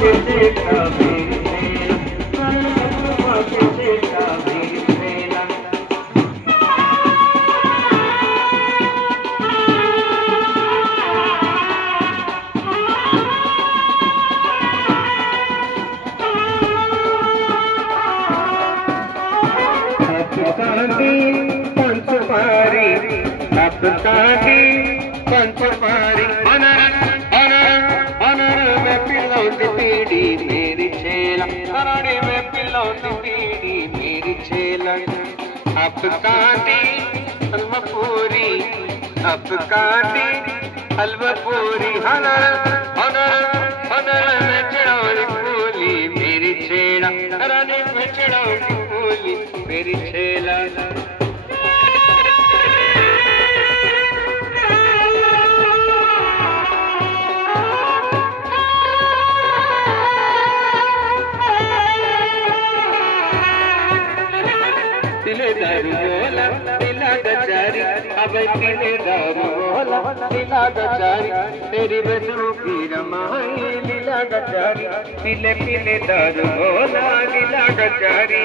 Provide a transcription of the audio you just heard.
के देखा मेरे चुमा के देखा मेरे कांदी पंचमारी कांदी पंचमारी अनर में पिलौती पीड़ी मेरी छेला अनरे में पिलौती पीड़ी मेरी छेला अब कांदी हलवा पूरी अब कांदी हलवा पूरी अनर में चढ़ौली फूली मेरी छेला अनरे में चढ़ौली फूली मेरी छेला तिले दारू बोला तिला गजारी अब तिले दारू बोला तिला गजारी तेरी बदरू की रमाई लीला गजारी तिले दारू बोला लीला गजारी